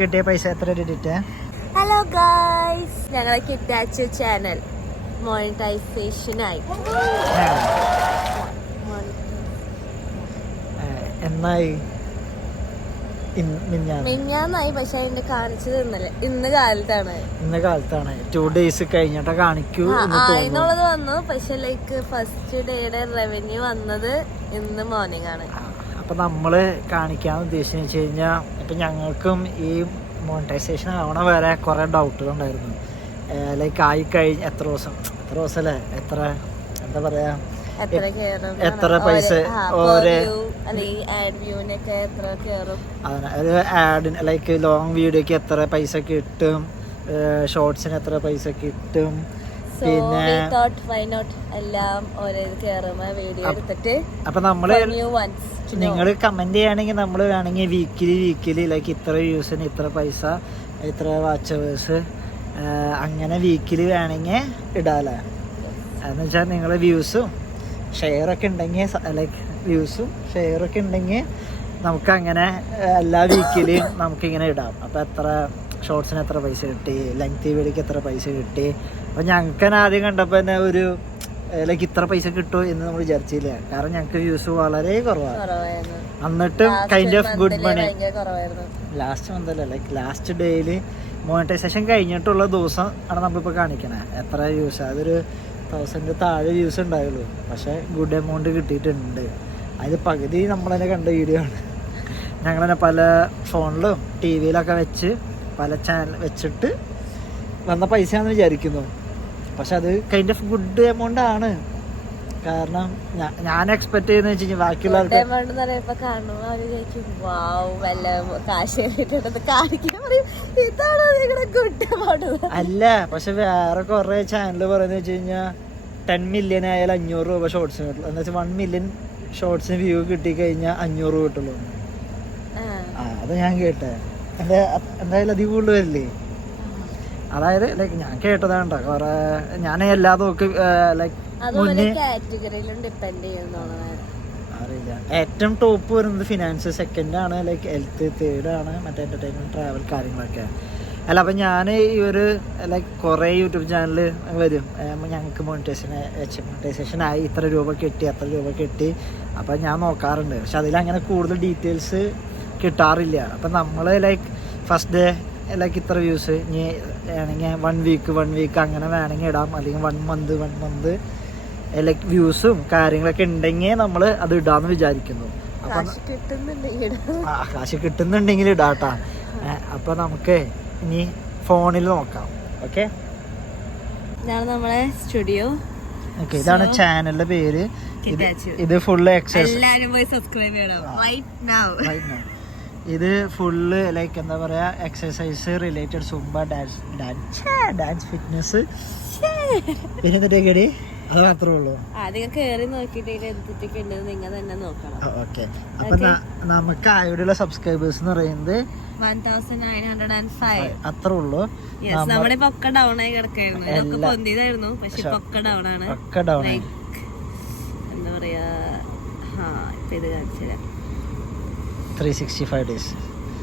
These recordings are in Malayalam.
കിട്ടിയ പൈസ എത്ര ക്രെഡിറ്റ്? ഹലോ ഗായ്സ്, ഞങ്ങളെ കിറ്റാച്ചു ചാനൽ മോണിറ്റൈസേഷനായി. എന്നായി? മിഞ്ഞാന്നായി. പക്ഷെ അതിന്റെ കാണിച്ചത് ഇന്ന് കാലത്താണ്. 2 days കഴിഞ്ഞിട്ട് കാണിക്കൂ എന്നുള്ളത് വന്നു. പക്ഷെ ലൈക്ക് ഫസ്റ്റ് ഡേയുടെ റവന്യൂ വന്നത് ഇന്ന് മോർണിംഗ് ആണ്. അപ്പൊ നമ്മള് കാണിക്കാൻ ഉദ്ദേശിച്ചു വെച്ച് കഴിഞ്ഞാൽ ഇപ്പൊ ഞങ്ങൾക്കും ഈ മോണിറ്റൈസേഷൻ ആവണ വരെ കുറെ ഡൗട്ടുകൾ ഉണ്ടായിരുന്നു. ലൈക്ക് ആയി കഴിഞ്ഞ എത്ര ദിവസം അല്ലേ, എന്താ പറയാ, എത്ര പൈസ ആഡിന് ലൈക്ക് ലോങ് വീഡിയോക്ക് എത്ര പൈസ കിട്ടും, ഷോർട്സിന് എത്ര പൈസ കിട്ടും, പിന്നെ അപ്പൊ നമ്മള് നിങ്ങൾ കമന്റ് ചെയ്യുകയാണെങ്കിൽ നമ്മൾ വേണമെങ്കിൽ വീക്കിലി ലൈക്ക് ഇത്ര വ്യൂസിന് ഇത്ര പൈസ, ഇത്ര വാച്ചവേഴ്സ്, അങ്ങനെ വീക്കിലി വേണമെങ്കിൽ ഇടാല്ലേ. എന്ന് വെച്ചാൽ നിങ്ങളെ വ്യൂസും ഷെയറൊക്കെ ഉണ്ടെങ്കിൽ ലൈക്ക് വ്യൂസും ഷെയറൊക്കെ ഉണ്ടെങ്കിൽ നമുക്ക് അങ്ങനെ എല്ലാ വീക്കിലും നമുക്കിങ്ങനെ ഇടാം. അപ്പോൾ എത്ര ഷോർട്സിന് എത്ര പൈസ കിട്ടി, ലെങ്തി വീഡിയോക്ക് എത്ര പൈസ കിട്ടി. അപ്പോൾ ഞങ്ങൾക്ക് തന്നെ ആദ്യം കണ്ടപ്പോൾ തന്നെ ഒരു ലൈക്ക് ഇത്ര പൈസ കിട്ടുമോ എന്ന് നമ്മൾ വിചാരിച്ചില്ല. കാരണം ഞങ്ങൾക്ക് വ്യൂസ് വളരെ കുറവാണ്. എന്നിട്ടും kind of good money. Last മന്തല്ല, ലൈക്ക് ലാസ്റ്റ് ഡേയിൽ മോണിറ്റൈസേഷൻ കഴിഞ്ഞിട്ടുള്ള ദിവസം ആണ് നമ്മളിപ്പോൾ കാണിക്കണേ. എത്ര വ്യൂസ്, അതൊരു 1000 താഴെ വ്യൂസ് ഉണ്ടായുള്ളൂ. പക്ഷേ ഗുഡ് എമൗണ്ട് കിട്ടിയിട്ടുണ്ട്. അതിൽ പകുതി നമ്മളതിനെ കണ്ട വീഡിയോ ആണ്. ഞങ്ങളതിനെ പല ഫോണിലും ടി വിയിലൊക്കെ വെച്ച് പല ചാനൽ വെച്ചിട്ട് വന്ന പൈസയാണെന്ന് വിചാരിക്കുന്നു. പക്ഷെ അത് കൈൻഡ് ഓഫ് ഗുഡ് എമൗണ്ട് ആണ്. കാരണം ഞാൻ എക്സ്പെക്ട് ചെയ്യുന്ന വെച്ച് കഴിഞ്ഞാൽ ബാക്കിയുള്ളവർക്ക് അല്ല. പക്ഷെ വേറെ കുറെ ചാനൽ പറയുന്നത് വെച്ച് കഴിഞ്ഞാൽ 10 million ആയാലും 500 രൂപ ഷോർട്സിന് കിട്ടുള്ളൂ. എന്താ വെച്ചാൽ 1 million ഷോർട്സിന് വ്യൂ കിട്ടി കഴിഞ്ഞാൽ 500 രൂപ കിട്ടുള്ളൂ. അത് ഞാൻ കേട്ടെ. എന്തായാലും അധികം കൂടുതൽ വരില്ലേ. അതായത് ലൈക്ക് ഞാൻ കേട്ടതാണ്ട കുറെ, ഞാൻ എല്ലാതും ലൈക്ക് അറിയില്ല. ഏറ്റവും ടോപ്പ് വരുന്നത് ഫിനാൻസ്, സെക്കൻഡ് ആണ് ലൈക്ക് ഹെൽത്ത്, തേർഡ് ആണ് മറ്റേ എന്റർടൈൻമെന്റ്, ട്രാവൽ, കാര്യങ്ങളൊക്കെ. അല്ല, അപ്പം ഞാൻ ഈ ഒരു ലൈക്ക് കുറേ യൂട്യൂബ് ചാനൽ വരും, ഞങ്ങൾക്ക് മോണിറ്റൈസേഷൻ ആയി, ഇത്ര രൂപ കിട്ടി, അത്ര രൂപ കിട്ടി. അപ്പം ഞാൻ നോക്കാറുണ്ട്. പക്ഷെ അതിലങ്ങനെ കൂടുതൽ ഡീറ്റെയിൽസ് കിട്ടാറില്ല. അപ്പം നമ്മൾ ലൈക്ക് ഫസ്റ്റ് ഡേ ലൈക്ക് ഇത്ര വ്യൂസ്, ഇനി വേണമെങ്കിൽ 1 വീക്ക് അങ്ങനെ വേണമെങ്കിൽ ഇടാം. അല്ലെങ്കിൽ 1 മന്ത് ലൈക്ക് വ്യൂസും കാര്യങ്ങളൊക്കെ ഉണ്ടെങ്കിൽ നമ്മൾ അത് ഇടാന്ന് വിചാരിക്കുന്നു. കാശ് കിട്ടുന്നുണ്ടെങ്കിൽ ഇടാട്ടാ. അപ്പൊ നമുക്ക് ഇനി ഫോണിൽ നോക്കാം. ഓക്കെ, നമ്മളെ സ്റ്റുഡിയോ. ഓക്കെ, ഇതാണ് ചാനലിന്റെ പേര്. ഇത് ഫുള്ള് എക്സസൈസ്, ഇത് ഫുള്ള് ലൈക്ക് എന്താ പറയാ, exercise related, Zumba, dance fitness, പിന്നെ എന്തൊക്കെയാടി, അത് മാത്രമേ ഉള്ളൂ. ഓക്കെ, അപ്പൊ നമുക്ക് ആയോടുള്ള സബ്സ്ക്രൈബേഴ്സ് എന്ന് പറയുന്നത് 1905 അത്രേ ഉള്ളൂ. നമ്മുടെ പൊക്ക ഡൗൺ ആയി കിടക്കായിരുന്നു. പൊന്തിയതായിരുന്നു, പക്ഷെ പൊക്ക ഡൗൺ ആണ്. എന്താ പറയാ, ഇത് കാണിച്ചുതരാം. 365 days.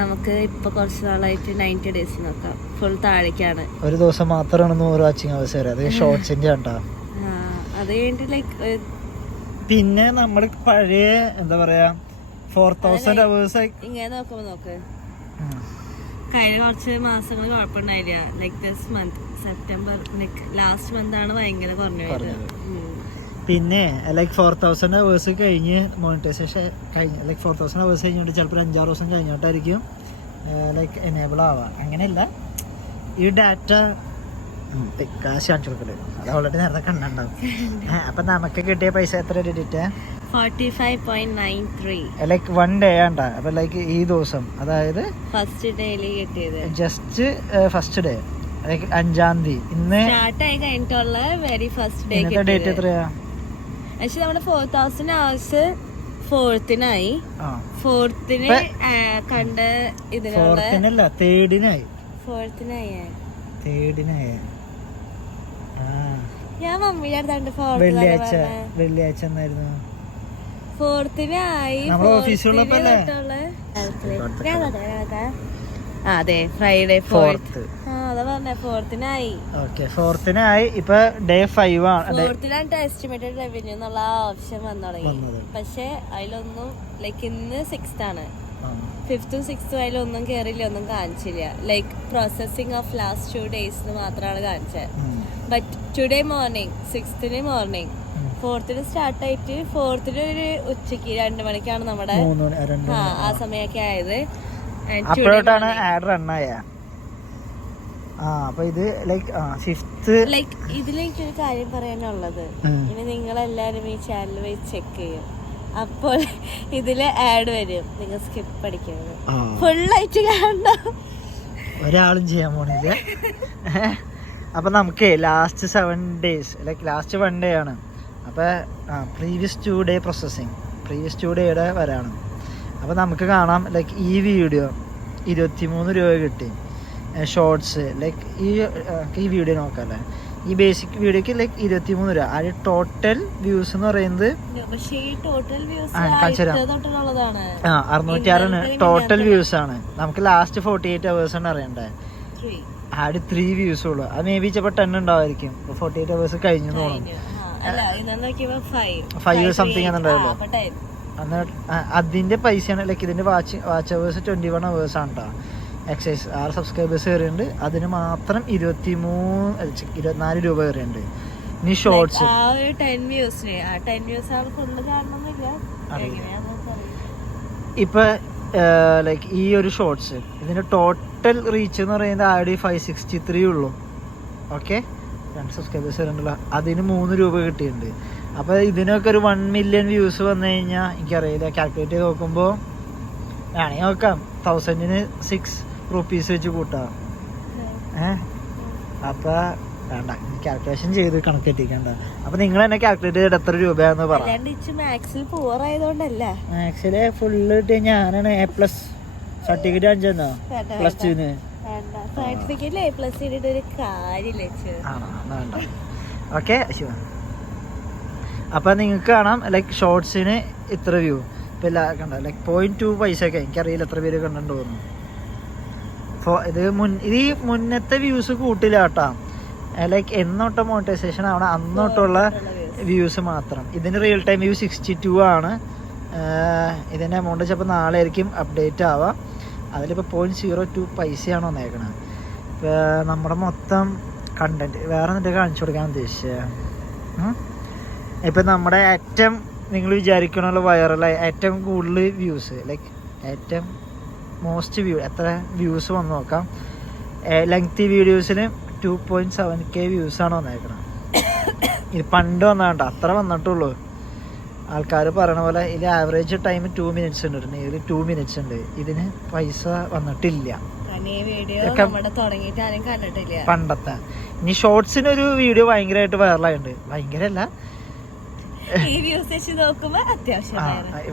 നമുക്ക് ഇപ്പൊ കുറച്ച് നാളായിട്ട് 90 days നോക്കാം. ഫുൾ താഴേക്കാണ്. ഒരു ദിവസം മാത്രമാണ് 100 വാച്ചിങ് അവേഴ്സ് വരെ. അത് ഷോർട്സിന്റെ ആണ്ടാ. അത് കഴിഞ്ഞിട്ട് ലൈക്ക് പിന്നെ നമ്മുടെ പഴയ എന്താ പറയാ 4000 അവേഴ്സ് ഇങ്ങനെ നോക്ക്. കഴിഞ്ഞ കുറച്ച് മാസങ്ങൾ കുഴപ്പമുണ്ടായില്ല. Like this month September, like last month ആണ് ഭയങ്കര കുറഞ്ഞു വരുന്നത്. പിന്നെ ലൈക്ക് 4000 അവേഴ്സ് കഴിഞ്ഞ് മോണിറ്റൈസേഷൻ കഴിഞ്ഞ് ലൈക്ക് 4000 അവേഴ്സ് കഴിഞ്ഞിട്ട് ചിലപ്പോൾ 5-6 ദിവസം കഴിഞ്ഞിട്ടായിരിക്കും ലൈക്ക് എനേബിൾ ആവുക. അങ്ങനെയല്ല, ഈ ഡാറ്റ കാശ് കാണിച്ചു കൊടുക്കല് അത് ഓൾറെഡി നേരത്തെ കണ്ടുണ്ടാവും. അപ്പൊ നമുക്ക് കിട്ടിയ പൈസ എത്ര ക്രെഡിറ്റ്? 45.93. Like 1 day ആണ്ടാ. അപ്പൊ ലൈക്ക് ഈ ദിവസം, അതായത് ഫസ്റ്റ് ഡേയില് കിട്ടിയത്, ജസ്റ്റ് ഫസ്റ്റ് ഡേ ലൈക്ക് 5-ാം തീയതി. ഇന്ന് സ്റ്റാർട്ട് ആയി കഴിഞ്ഞിട്ടുള്ള വെരി ഫസ്റ്റ് ഡേ. ഡേറ്റ് എത്രയാ? പക്ഷെ നമ്മുടെ 4000 hours 4th-നായി. 4th-ന് കണ്ട ഇതിനുള്ള 3rd-നായി. 4th-നായി. ഞാൻ മമ്മിയുടെ അടുത്തുണ്ട്. വെള്ളിയാഴ്ച എന്നായിരുന്നു 4th-നായി. അതെ ഫ്രൈഡേ 4th. അതാ പറഞ്ഞ 4th-നായി. ഓക്കെ 4th-നായി. ഇപ്പൊ ഡേ 5 ആണ്. 4th-ലാണ് എസ്റ്റിമേറ്റഡ് റവന്യൂ എന്നുള്ള ഓപ്ഷൻ വന്നു തുടങ്ങി. പക്ഷെ അതിലൊന്നും ലൈക്ക് ഇന്ന് 6th ആണ്. 5th-ഉം 6th-ഉം അതിലൊന്നും കേറില്ല, ഒന്നും കാണിച്ചില്ല. Like processing of last 2 days മാത്രമാണ് കാണിച്ചത്. ബട്ട് ടുഡേ മോർണിംഗ് 6th-ന് മോർണിംഗ് 4th-ന് സ്റ്റാർട്ട് ആയിട്ട് 4th-ന് ഒരു ഉച്ചക്ക് 2 മണിക്കാണ് നമ്മുടെ ആ സമയമൊക്കെ ആയത്. അപ്പോഴാണ് ആഡ് റൺ ആയ. അപ്പൊ ഇത് ലൈക്ക് 5th. ലൈക്ക് ഇതിലേക്കൊരു കാര്യം പറയാനുള്ളത്, ഇനി നിങ്ങളെല്ലാരും ഈ ചാനൽ പോയി ചെക്ക് ചെയ്യും. അപ്പോൾ ഇതില് ആഡ് വരും, നിങ്ങൾ സ്കിപ്പ് അടിക്കരുത്, ഫുള്ളായിട്ട് കാണണ്ട. ഒരാളും ചെയ്യാൻ പോണില്ല. അപ്പൊ നമുക്ക് last 7 days like last 1 day ആണ്. അപ്പൊ പ്രീവിയസ് 2 day പ്രോസസ്സിങ്, പ്രീവിയസ് 2 ഡേയുടെ വരാണ്. അപ്പൊ നമുക്ക് കാണാം ലൈക്ക് ഈ വീഡിയോ 23 രൂപ കിട്ടി. ഷോർട്സ് ലൈക്ക് ഈ വീഡിയോ നോക്കാല്ലേ, ഈ ബേസിക് വീഡിയോക്ക് ലൈക്ക് 23 രൂപ. അത് ടോട്ടൽ വ്യൂസ് എന്ന് പറയുന്നത് 606 ടോട്ടൽ വ്യൂസ് ആണ്. നമുക്ക് ലാസ്റ്റ് 48 hours ആണ് അറിയണ്ടേ. ആഡ് 3 വ്യൂസ് ഉള്ളു. അത് മേ ബി ചിലപ്പോൾ 10 ഉണ്ടാവായിരിക്കും. 48 hours കഴിഞ്ഞു തോന്നുന്നു. 5 സംതിങ് എന്നുണ്ടാവുള്ളൂ. അതിന്റെ പൈസയാണ് ലൈക്ക് ഇതിന്റെ വാച്ച് അവേഴ്സ് 21 hours ആണ് കേട്ടോ. എക്സൈസ് 6 സബ്സ്ക്രൈബേഴ്സ് കയറിയുണ്ട്, അതിന് മാത്രം 24 രൂപ കയറിയുണ്ട്. ഇനി ഷോർട്സ് ഇപ്പൊ ലൈക്ക് ഈ ഒരു ഷോർട്സ് ഇതിന്റെ ടോട്ടൽ റീച്ച് എന്ന് പറയുന്നത് ആഡ് 563 ഉള്ളൂ. ഓക്കെ 2 സബ്സ്ക്രൈബേഴ്സ് കയറിയുണ്ടല്ലോ, അതിന് 3 രൂപ കിട്ടിയിട്ടുണ്ട്. അപ്പൊ ഇതിനൊക്കെ ഒരു 1 million വ്യൂസ് വന്നു കഴിഞ്ഞാൽ എനിക്കറിയില്ല, കാൽക്കുലേറ്റ് ചെയ്ത് നോക്കുമ്പോൾ വേണമെങ്കിൽ നോക്കാം 1000-ന് 6 rupees വെച്ച് കൂട്ടാം. അപ്പൊ വേണ്ട, കാൽക്കുലേഷൻ ചെയ്ത് കണക്കെത്തിക്കണ്ട. അപ്പൊ നിങ്ങൾ തന്നെ കാൽക്കുലേറ്റ് ചെയ്തിട്ട് എത്ര രൂപയാന്ന് പറയാം. മാത്സില് ഫുള്ള് കിട്ടിയ ഞാനാണ് A+ സർട്ടിഫിക്കറ്റ് 5 എന്നോ +2-ന്. ഓക്കെ അപ്പൊ നിങ്ങൾക്ക് കാണാം ലൈക്ക് ഷോർട്സിന് ഇത്ര വ്യൂ. ഇപ്പൊ കണ്ട ലൈക്ക് 0.2 പൈസ ഒക്കെ, എനിക്കറിയില്ല എത്ര പേര് കണ്ടു തോന്നുന്നു. ഇത് ഈ മുന്നത്തെ വ്യൂസ് കൂട്ടില്ല കേട്ടോ. ലൈക്ക് എന്നോട്ട മോണിറ്റൈസേഷൻ ആവണം അന്നോട്ടുള്ള വ്യൂസ് മാത്രം. ഇതിന് റിയൽ ടൈം വ്യൂ 62 ആണ്. ഇതിൻ്റെ എമൗണ്ട് ചിലപ്പോൾ നാളെ ആയിരിക്കും അപ്ഡേറ്റ് ആവാം. അതിലിപ്പോൾ 0.02 പൈസയാണ് വന്നേക്കണത്. ഇപ്പോൾ നമ്മുടെ മൊത്തം കണ്ടന്റ് വേറെ എന്നിട്ട് കാണിച്ചു കൊടുക്കാൻ ഉദ്ദേശിച്ചത്. ഇപ്പം നമ്മുടെ ഏറ്റവും നിങ്ങൾ വിചാരിക്കണമല്ലോ വൈറലായി ഏറ്റവും കൂടുതൽ വ്യൂസ് ലൈക്ക് ഏറ്റവും മോസ്റ്റ് വ്യൂ എത്ര വ്യൂസ് വന്ന് നോക്കാം. ലെങ്തി വീഡിയോസിന് 2.7K വ്യൂസാണ് വന്നേക്കണം. ഇത് പണ്ട് വന്നാണ്ട അത്ര വന്നിട്ടുള്ളൂ. ആൾക്കാർ പറയണ പോലെ ഇതിൽ ആവറേജ് ടൈം 2 minutes ഉണ്ട്, ഇതിൽ 2 minutes ഉണ്ട്. ഇതിന് പൈസ വന്നിട്ടില്ല പണ്ടത്തെ. ഇനി ഷോർട്സിനൊരു വീഡിയോ ഭയങ്കരമായിട്ട് വൈറലായിട്ടുണ്ട്. ഭയങ്കരല്ല,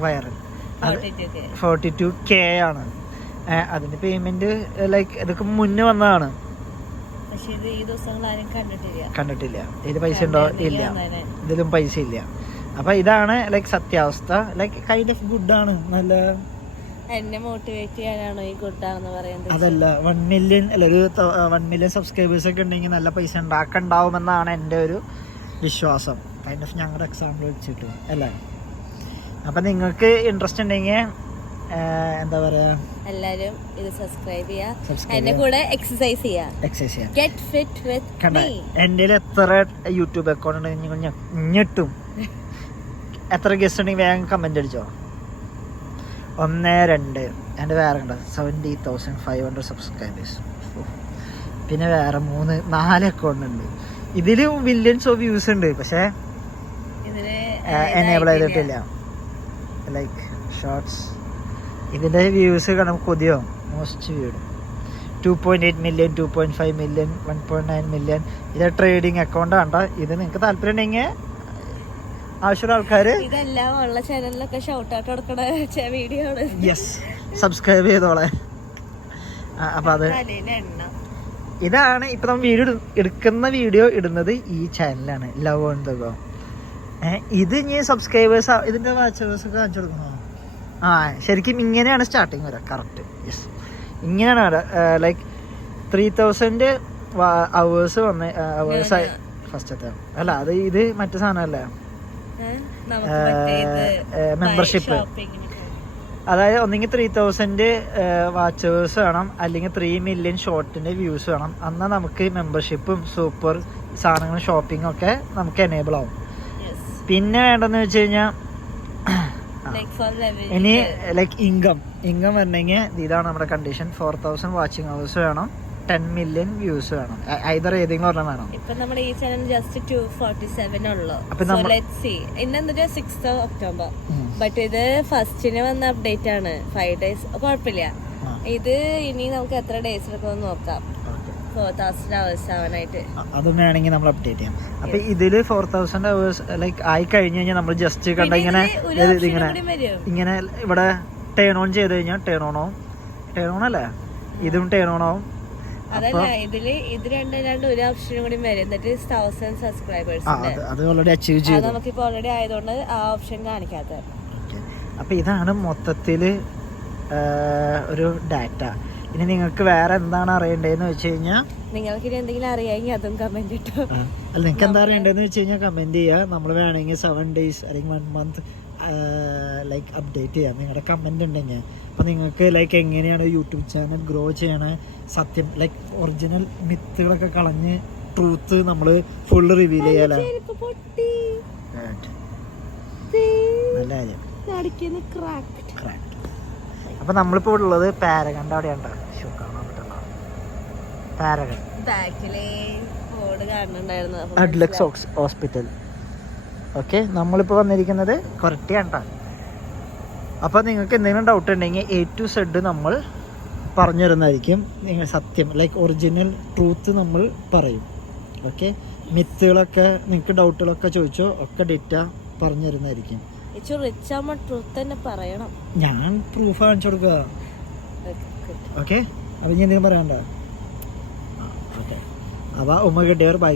വൈറൽ 42K ആണ്. അതിന്റെ പേയ്മെന്റ് ലൈക്ക് ഇതൊക്കെ മുന്നേ വന്നതാണ്, കണ്ടിട്ടില്ല. ഇതിൽ പൈസ ഉണ്ടോ? ഇല്ല, ഇതിലും പൈസ ഇല്ല. അപ്പൊ ഇതാണ് ലൈക്ക് സത്യാവസ്ഥ. ലൈക്ക് കൈൻഡ് ഓഫ് ഗുഡ് ആണ്, നല്ല എന്നെ മോട്ടിവേറ്റ് ചെയ്യാനാണോ ഈ ഗുഡ് ആണെന്ന് പറയുന്നത്? അതല്ല, 1 million അല്ല ഒരു 1 million സബ്സ്ക്രൈബേഴ്സ് ഒക്കെ ഉണ്ടെങ്കിൽ നല്ല പൈസ ഉണ്ടാക്കണ്ടാവുമെന്നാണ് എൻ്റെ ഒരു വിശ്വാസം. കൈൻഡ് ഓഫ് ഞങ്ങളുടെ എക്സാമ്പിൾ വെച്ചിട്ട് അല്ലേ. അപ്പൊ നിങ്ങൾക്ക് ഇൻട്രസ്റ്റ് ഉണ്ടെങ്കിൽ എന്താ പറയാ, എല്ലാരും ഇത് സബ്സ്ക്രൈബ് ചെയ്യാ, എന്റെ കൂടെ എക്സസൈസ് ചെയ്യാ. Get fit with me. എൻ്റെ എത്ര യൂട്യൂബ് അക്കൗണ്ട് ഉണ്ടെങ്കിൽ ഞെട്ടും. എത്ര ഗസ്റ്റ് ഉണ്ടെങ്കിൽ വേഗം കമന്റ് അടിച്ചോ. 1 2 എൻ്റെ വേറെ ഉണ്ട് 70,500 സബ്സ്ക്രൈബേഴ്സ്. പിന്നെ വേറെ 3 4 അക്കൗണ്ട് ഉണ്ട്. ഇതില് മില്യൺസ് ഓഫ് വ്യൂസ് ഉണ്ട്, പക്ഷെ എനേബിൾ ചെയ്തിട്ടില്ല. ലൈക്ക് ഷോർട്സ് ഇതിന്റെ വ്യൂസ് കാണാൻ കൊതിയോ. Most viewed 2.8 million, 2.5 million, 1.9 million. ഇത് ട്രേഡിങ് അക്കൗണ്ട് ആണ്ട. ഇത് നിങ്ങൾക്ക് താല്പര്യം ഉണ്ടെങ്കിൽ ആവശ്യമുള്ള ആൾക്കാര് ഇതെല്ലാം ഉള്ള ചാനലിലൊക്കെ ഷൗട്ട് ഔട്ട് കൊടുക്കണ വീഡിയോ യെസ് സബ്സ്ക്രൈബ് ചെയ്തോളെ. അപ്പൊ അത് ഇതാണ് ഇപ്പൊ നമ്മൾ വീഡിയോ എടുക്കുന്ന വീഡിയോ ഇടുന്നത് ഈ ചാനലാണ്, ലവ് ഓൺ ദ ഗോ. ഇത് ഇനി സബ്സ്ക്രൈബേഴ്സ് ഇതിന്റെ വാച്ചേഴ്സ് ഒക്കെ കാണിച്ചു കൊടുക്കണോ? ശരിക്കും ഇങ്ങനെയാണ് സ്റ്റാർട്ടിങ് വരാം. കറക്റ്റ്. യെസ് ഇങ്ങനെയാണ് ലൈക്ക് 3000 hours വന്ന് hours ആയി ഫസ്റ്റത്തെ. അല്ല അത് ഇത് മറ്റു സാധനമല്ലേ, മെമ്പർഷിപ്പ്. അതായത് ഒന്നെങ്കിൽ 3000 വാച്ചേഴ്സ് വേണം, അല്ലെങ്കിൽ 3 million ഷോർട്ടിന്റെ വ്യൂസ് വേണം. എന്നാൽ നമുക്ക് മെമ്പർഷിപ്പും സൂപ്പർ സാധനങ്ങളും ഷോപ്പിംഗും ഒക്കെ നമുക്ക് എനേബിൾ ആവും. പിന്നെ വേണ്ടെന്ന് വെച്ച് കഴിഞ്ഞാൽ ഇനി ലൈക്ക് ഇൻകം വരണമെങ്കിൽ ഇതാണ് നമ്മുടെ കണ്ടീഷൻ. 4000 വാച്ചിങ് അവേഴ്സ് വേണം, 10 million വ്യൂസ് വേണം. ഐദർ ഏതെങ്കിലും ഒരെണ്ണം വേണം. ഇപ്പൊ നമ്മുടെ ഈ ചാനൽ ജസ്റ്റ് 247 ഉള്ളൂ. ഇന്നെന്താ 6th October. ബട്ട് ഇത് ഫസ്റ്റിന് വന്ന അപ്ഡേറ്റ് ആണ്. 5 days കുഴപ്പമില്ല. ഇത് ഇനി നമുക്ക് എത്ര ഡേയ്സ് എടുക്കുമെന്ന് നോക്കാം. 4000 hours ആവാനായിട്ട് അതും വേണമെങ്കിൽ നമ്മൾ അപ്ഡേറ്റ് ചെയ്യാം. അപ്പൊ ഇതില് 4000 hours ലൈക്ക് ആയി കഴിഞ്ഞു കഴിഞ്ഞാൽ നമ്മൾ ജസ്റ്റ് കണ്ട ഇങ്ങനെ ഇവിടെ ടേൺ ഓൺ ചെയ്ത് കഴിഞ്ഞാൽ ടേൺ ഓൺ അല്ലേ, ഇതും ടേൺ ഓൺ ആവും. അതല്ല, ഇത് രണ്ടും ഒരു ഓപ്ഷനും കൂടി വരും. എന്നിട്ട് 1000 സബ്സ്ക്രൈബേഴ്സ് അത് ഓൾറെഡി അച്ചീവ് ചെയ്തു. നമുക്കിപ്പോ ഓൾറെഡി ആയതുകൊണ്ട് ആ ഓപ്ഷൻ കാണിക്കാത്ത. അപ്പൊ ഇതാണ് മൊത്തത്തില് ഒരു ഡാറ്റ. ഇനി നിങ്ങൾക്ക് വേറെ എന്താണ് അറിയേണ്ടതെന്ന് വെച്ച് കഴിഞ്ഞാൽ, നിങ്ങൾക്ക് ഇനി എന്തെങ്കിലും അറിയാമെങ്കിൽ അതും കമന്റ് ഇട്ടോ. അല്ല, നിങ്ങൾക്ക് എന്താ അറിയേണ്ടതെന്ന് വെച്ച് കഴിഞ്ഞാൽ കമന്റ് ചെയ്യുക. നമ്മൾ വേണമെങ്കിൽ 7 days അല്ലെങ്കിൽ 1 month ലൈക്ക് അപ്ഡേറ്റ് ചെയ്യാം നിങ്ങളുടെ കമന്റ് ഉണ്ടെങ്കിൽ. അപ്പോൾ നിങ്ങൾക്ക് ലൈക്ക് എങ്ങനെയാണ് യൂട്യൂബ് ചാനൽ ഗ്രോ ചെയ്യണേ, സത്യം ലൈക്ക് ഒറിജിനൽ മിത്തുകളൊക്കെ കളഞ്ഞ് ട്രൂത്ത് നമ്മൾ ഫുള്ള് റിവീൽ ചെയ്യാലോ. നല്ല കാര്യം. അപ്പൊ നമ്മളിപ്പോ ഉള്ളത് പാരഗണിന്റെ അവിടെയാണ്. Paragon Adlux hospital. ഓക്കെ, നമ്മളിപ്പോ വന്നിരിക്കുന്നത് കൊരട്ടിയാണ്. അപ്പൊ നിങ്ങൾക്ക് എന്തെങ്കിലും ഡൗട്ട് ഉണ്ടെങ്കിൽ A to Z നമ്മൾ പറഞ്ഞു തരുന്നതായിരിക്കും. നിങ്ങൾ സത്യം ലൈക്ക് ഒറിജിനൽ ട്രൂത്ത് നമ്മൾ പറയും. ഓക്കെ, മിത്തുകളൊക്കെ നിങ്ങൾക്ക് ഡൗട്ടുകളൊക്കെ ചോദിച്ചോ, ഒക്കെ ഡേറ്റ പറഞ്ഞു തരുന്നതായിരിക്കും. ഞാൻ പ്രൂഫ് കാണിച്ചു കൊടുക്കുക. ഓക്കെ, അപ്പൊ ഇനി എന്തെങ്കിലും പറയണ്ട. ഓക്കെ, അവ ഉമ്മ കിട്ടിയവർ ബൈ.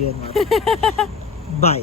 ബൈ.